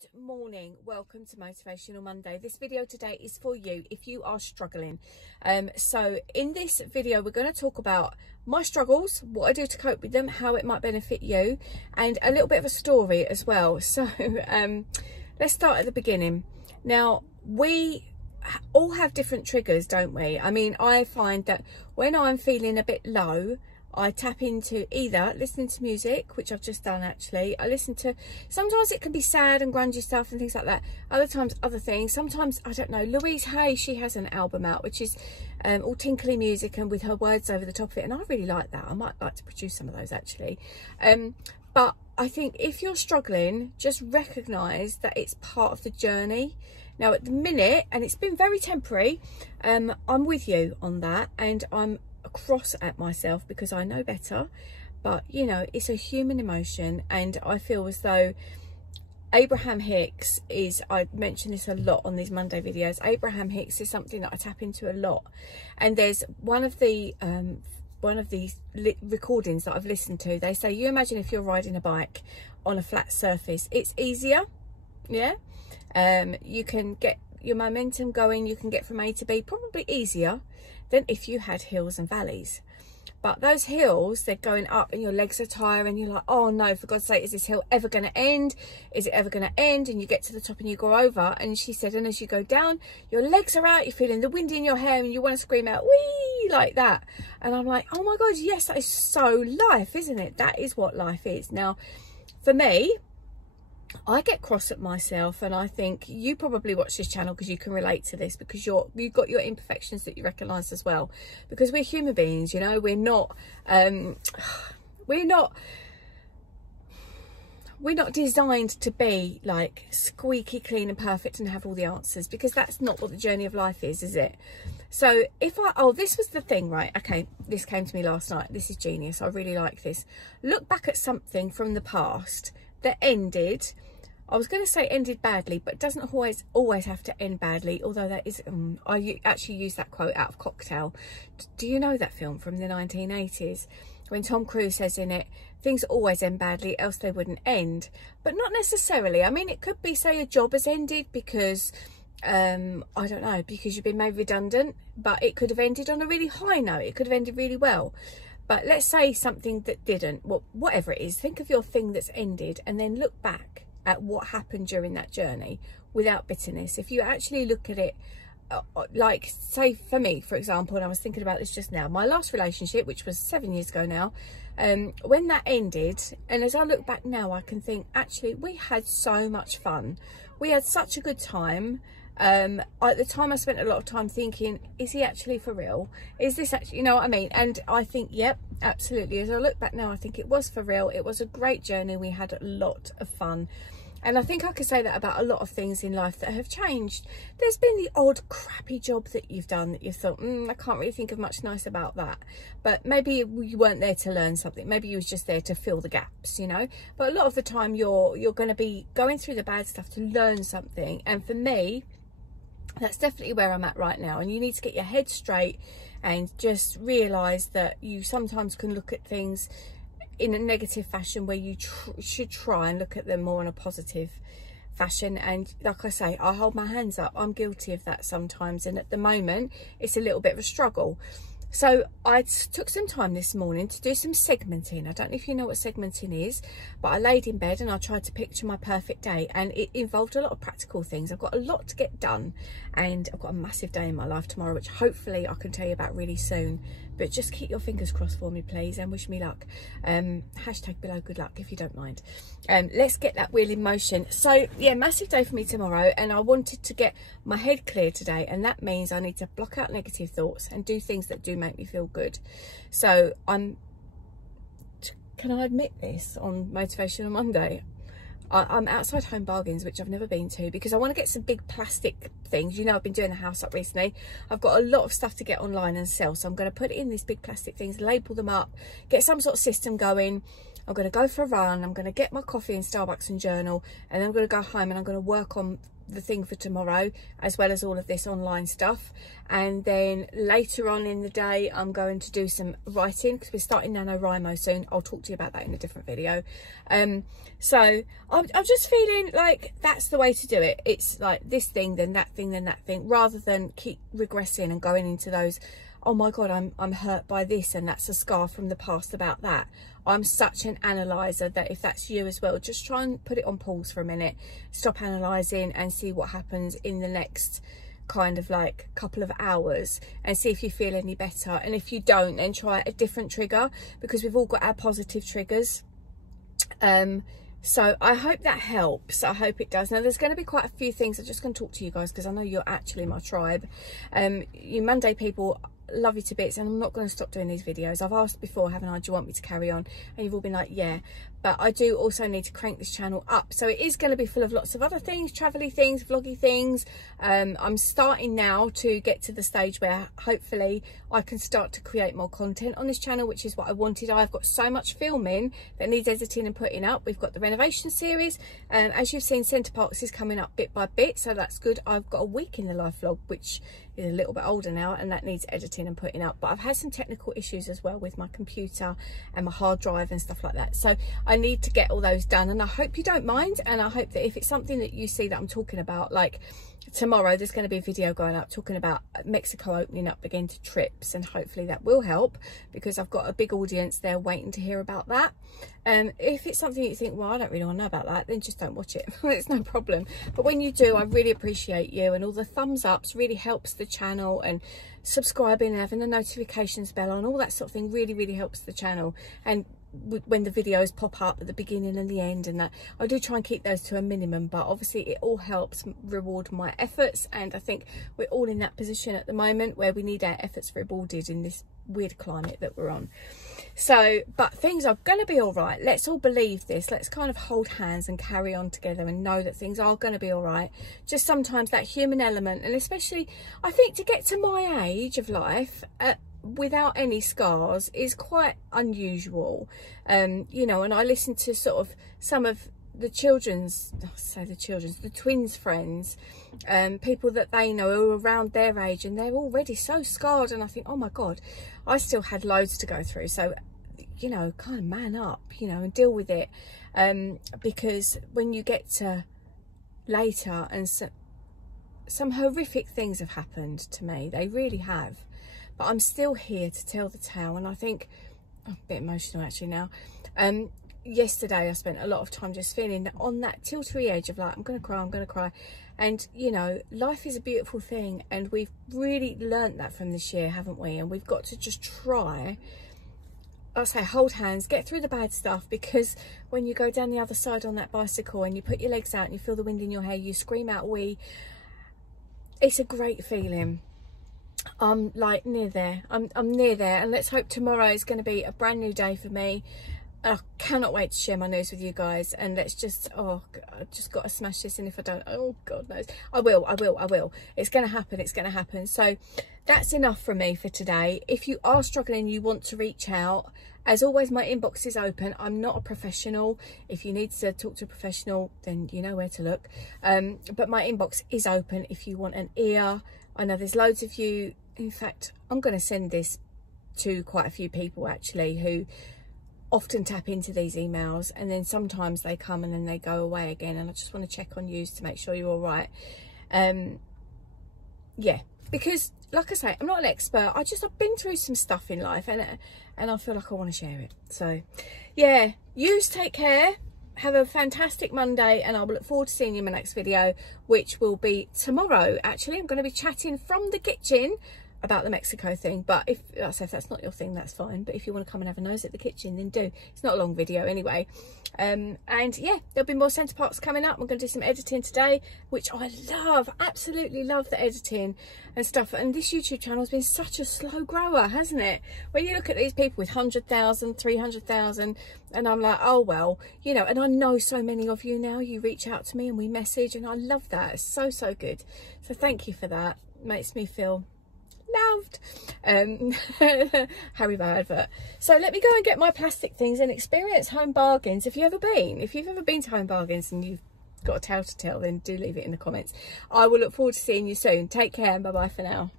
Good morning, welcome to Motivational Monday. This video today is for you if you are struggling. So in this video we're going to talk about my struggles, what I do to cope with them, how it might benefit you, and a little bit of a story as well. So let's start at the beginning. Now, we all have different triggers, don't we? I mean, I find that when I'm feeling a bit low, I tap into either listening to music, which I've just done actually. I listen to, sometimes it can be sad and grungy stuff and things like that. Other times, other things. Sometimes, I don't know, Louise Hay, she has an album out, which is all tinkly music and with her words over the top of it. And I really like that. I might like to produce some of those actually. But I think if you're struggling, just recognise that it's part of the journey. Now at the minute, and it's been very temporary, I'm with you on that, and I'm cross at myself because I know better, but you know, it's a human emotion. And I feel as though Abraham Hicks is, I mention this a lot on these Monday videos, Abraham Hicks is something that I tap into a lot. And there's one of these recordings that I've listened to, they say, you imagine if you're riding a bike on a flat surface, it's easier, yeah, you can get your momentum going, you can get from A to B probably easier than if you had hills and valleys. But those hills, they're going up and your legs are tired and you're like, oh no, for God's sake, is this hill ever going to end? Is it ever going to end? And you get to the top and you go over. And she said, and as you go down, your legs are out, you're feeling the wind in your hair and you want to scream out, wee, like that. And I'm like, oh my God, yes, that is so life, isn't it? That is what life is. Now, for me, I get cross at myself, and I think you probably watch this channel because you can relate to this, because you've got your imperfections that you recognise as well, because we're human beings, you know, we're not designed to be like squeaky clean and perfect and have all the answers, because that's not what the journey of life is it? So if this was the thing, right? Okay, this came to me last night. This is genius. I really like this. Look back at something from the past that ended, I was going to say ended badly, but it doesn't always have to end badly, although that is, I actually used that quote out of Cocktail. Do you know that film from the 1980s? When Tom Cruise says in it, things always end badly, else they wouldn't end. But not necessarily. I mean, it could be, say, a job has ended because, I don't know, because you've been made redundant, but it could have ended on a really high note. It could have ended really well. But let's say something that didn't, well, whatever it is, think of your thing that's ended and then look back at what happened during that journey without bitterness. If you actually look at it, like, say for me, for example, and I was thinking about this just now, my last relationship, which was 7 years ago now, when that ended, and as I look back now, I can think, actually, we had so much fun. We had such a good time. At the time I spent a lot of time thinking, is he actually for real? Is this actually, you know what I mean? And I think, yep, absolutely. As I look back now, I think it was for real. It was a great journey. We had a lot of fun. And I think I could say that about a lot of things in life that have changed. There's been the odd crappy job that you've done that you thought, I can't really think of much nice about that. But maybe you weren't there to learn something. Maybe you was just there to fill the gaps, you know. But a lot of the time you're going to be going through the bad stuff to learn something. And for me, that's definitely where I'm at right now. And you need to get your head straight and just realise that you sometimes can look at things in a negative fashion, where you should try and look at them more in a positive fashion. And like I say, I hold my hands up. I'm guilty of that sometimes. And at the moment, it's a little bit of a struggle. So I took some time this morning to do some segmenting. I don't know if you know what segmenting is, but I laid in bed and I tried to picture my perfect day, and it involved a lot of practical things. I've got a lot to get done, and I've got a massive day in my life tomorrow, which hopefully I can tell you about really soon. But just keep your fingers crossed for me, please, and wish me luck. Hashtag below good luck, if you don't mind. Let's get that wheel in motion. So yeah, massive day for me tomorrow, and I wanted to get my head clear today, and that means I need to block out negative thoughts and do things that do make me feel good. So can I admit this on Motivational Monday? I'm outside Home Bargains, which I've never been to, because I want to get some big plastic things. You know, I've been doing the house up recently. I've got a lot of stuff to get online and sell, so I'm going to put it in these big plastic things, label them up, get some sort of system going. I'm going to go for a run. I'm going to get my coffee in Starbucks and journal, and then I'm going to go home and I'm going to work on the thing for tomorrow, as well as all of this online stuff. And then later on in the day, I'm going to do some writing, because we're starting NaNoWriMo soon. I'll talk to you about that in a different video. So I'm just feeling like that's the way to do it. It's like this thing, then that thing, then that thing, rather than keep regressing and going into those, oh my God, I'm hurt by this, and that's a scar from the past about that. I'm such an analyzer that if that's you as well, just try and put it on pause for a minute, stop analysing and see what happens in the next kind of like couple of hours, and see if you feel any better. And if you don't, then try a different trigger, because we've all got our positive triggers. So I hope that helps. I hope it does. Now, there's going to be quite a few things I'm just going to talk to you guys, because I know you're actually my tribe. You Monday people, love you to bits, and I'm not going to stop doing these videos. I've asked before, haven't I, do you want me to carry on? And you've all been like, yeah. But I do also need to crank this channel up, so it is going to be full of lots of other things, travel-y things, vloggy things. I'm starting now to get to the stage where hopefully I can start to create more content on this channel, which is what I wanted. I've got so much filming that needs editing and putting up. We've got the renovation series, and as you've seen, Centre Parks is coming up bit by bit, so that's good. I've got a week in the life vlog, which is a little bit older now, and that needs editing and putting up. But I've had some technical issues as well with my computer and my hard drive and stuff like that, so I need to get all those done. And I hope you don't mind, and I hope that if it's something that you see that I'm talking about, like tomorrow there's going to be a video going up talking about Mexico opening up again to trips, and hopefully that will help, because I've got a big audience there waiting to hear about that. If it's something you think, well, I don't really want to know about that, then just don't watch it. It's no problem. But when you do, I really appreciate you, and all the thumbs ups really helps the channel, and subscribing and having the notifications bell on, all that sort of thing really helps the channel. And when the videos pop up at the beginning and the end, and that, I do try and keep those to a minimum, but obviously it all helps reward my efforts, and I think we're all in that position at the moment where we need our efforts rewarded in this weird climate that we're on. So, but things are going to be all right. Let's all believe this. Let's kind of hold hands and carry on together and know that things are going to be all right. Just sometimes that human element, and especially I think to get to my age of life without any scars is quite unusual. You know, and I listen to sort of some of the the twins' friends, people that they know who are around their age, and they're already so scarred, and I think, oh my God, I still had loads to go through. So, you know, kind of man up, you know, and deal with it, because when you get to later, and some horrific things have happened to me, they really have, but I'm still here to tell the tale. And I think I'm a bit emotional actually now. Yesterday I spent a lot of time just feeling that on that tiltery edge of like, I'm gonna cry. And you know, life is a beautiful thing, and we've really learnt that from this year, haven't we? And we've got to just try, I'll say, hold hands, get through the bad stuff, because when you go down the other side on that bicycle and you put your legs out and you feel the wind in your hair, you scream out wee, it's a great feeling. I'm like near there. I'm near there, and let's hope tomorrow is going to be a brand new day for me. I cannot wait to share my news with you guys, and let's just, oh, I've just got to smash this, and if I don't, oh God knows, I will. It's going to happen. So that's enough from me for today. If you are struggling, you want to reach out, as always, my inbox is open. I'm not a professional. If you need to talk to a professional, then you know where to look. But my inbox is open if you want an ear. I know there's loads of you. In fact, I'm going to send this to quite a few people actually, who often tap into these emails, and then sometimes they come and then they go away again, and I just want to check on you to make sure you're all right. Yeah, because like I say, I'm not an expert. I've been through some stuff in life, and I feel like I want to share it. So yeah, yous take care, have a fantastic Monday, and I will look forward to seeing you in my next video, which will be tomorrow. Actually, I'm going to be chatting from the kitchen about the Mexico thing, but if that's not your thing, that's fine. But if you want to come and have a nose at the kitchen, then do. It's not a long video anyway. And yeah, there'll be more Centre Parks coming up. We're going to do some editing today, which I love, absolutely love the editing and stuff. And this YouTube channel has been such a slow grower, hasn't it? When you look at these people with 100,000, 300,000, and I'm like, oh well, you know. And I know so many of you now, you reach out to me and we message, and I love that. It's so good. So thank you for that. Makes me feel loved. Harry Bow advert. So let me go and get my plastic things and experience Home Bargains. If you've ever been to Home Bargains and you've got a tale to tell, then do leave it in the comments. I will look forward to seeing you soon. Take care and bye bye for now.